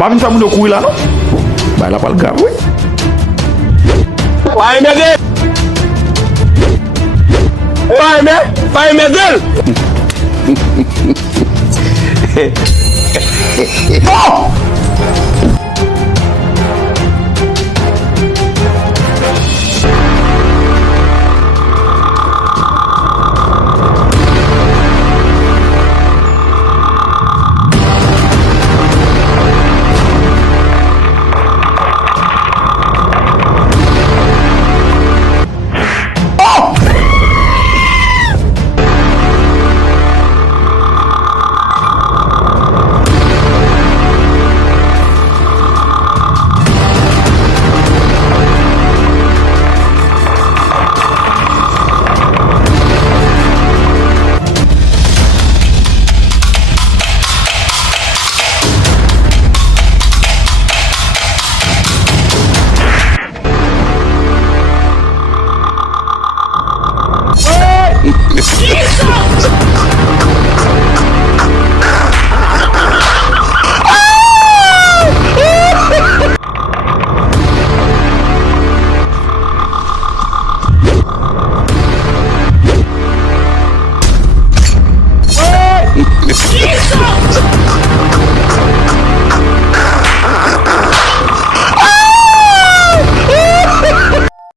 Pas une femme de couille là, non? Bah, elle a pas le gars, oui. Why me girl? Why me girl? Oh!